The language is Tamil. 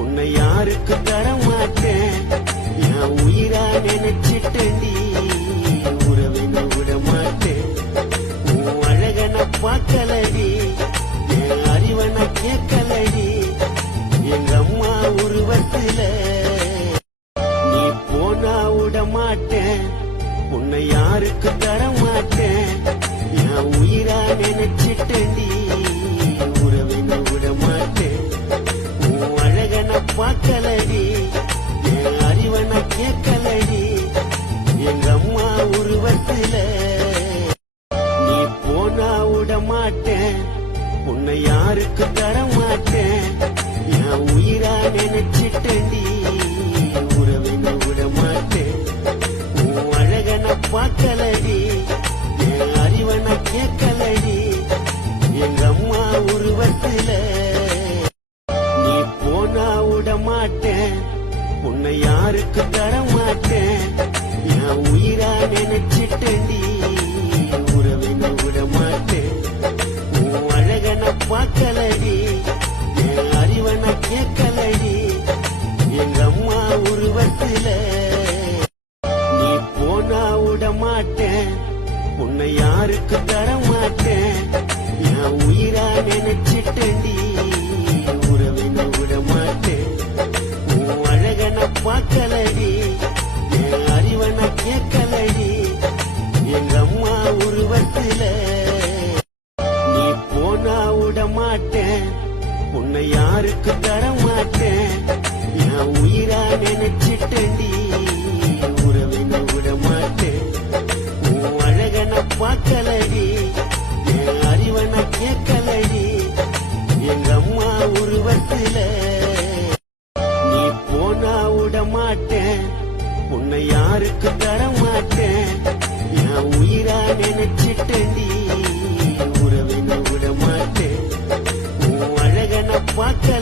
உன்னை யாருக்கு தர மாட்டேன். என் உயிரா நினைச்சிட்டேன்டி, உறவின விட மாட்டேன். உன் அழகன பார்க்கலடி, என் அறிவன கேட்கலடி. எங்க அம்மா உருவத்தில நீ போனா விட மாட்டேன். உன்னை யாருக்கு தர மாட்டேன். என் உயிரா நினைச்சிட்டேன்டி, உறவின விட மாட்டேன். உன் அழகன பார்க்கலடி, என் அறிவன கேட்கலடி. எங்க அம்மா உருவத்தில நீ போனா விட மாட்டேன். உன்னை யாருக்கு தர மாட்டேன். என் உயிரா நினைச்சிட்டேன்டி, உறவின விட மாட்டேன். உன் அழகன பார்க்கலடி, என் அறிவன கேட்கலடி. எங்க அம்மா உருவத்தில நீ போனா விட மாட்டேன். உன்னை யாருக்கு தர மாட்டேன். என் உயிரா நினைச்சிட்டேன்டி, உறவின விட மாட்டேன். உன் அழகன பார்க்கலடி, என் அறிவன கேட்கலடி. எங்க அம்மா உருவத்தில நீ போனா விட மாட்டேன். உன்னை யாருக்கு தர மாட்டேன். என் உயிரா நினைச்சிட்டேன்டி, உறவின விட மாட்டேன். உன் அழகன பார்க்கலடி, என் அறிவன கேட்கலடி. எங்க அம்மா உருவத்தில நீ போனா விட மாட்டேன். உன்னை யாருக்கு தர மாட்டேன். என் உயிரா நினைச்சிட்டேன்டி, உறவின விட மாட்டேன். உன் அழகன பார்க்கலடி, என் அறிவன கேட்கலடி. எங்க அம்மா உருவத்தில நீ போனா விட மாட்டேன். உன்னை யாருக்கு தர மாட்டேன். என் உயிரா நினைச்சிட்டேன்டி, உறவின விட மாட்டேன். உன் அழகன பார்க்கல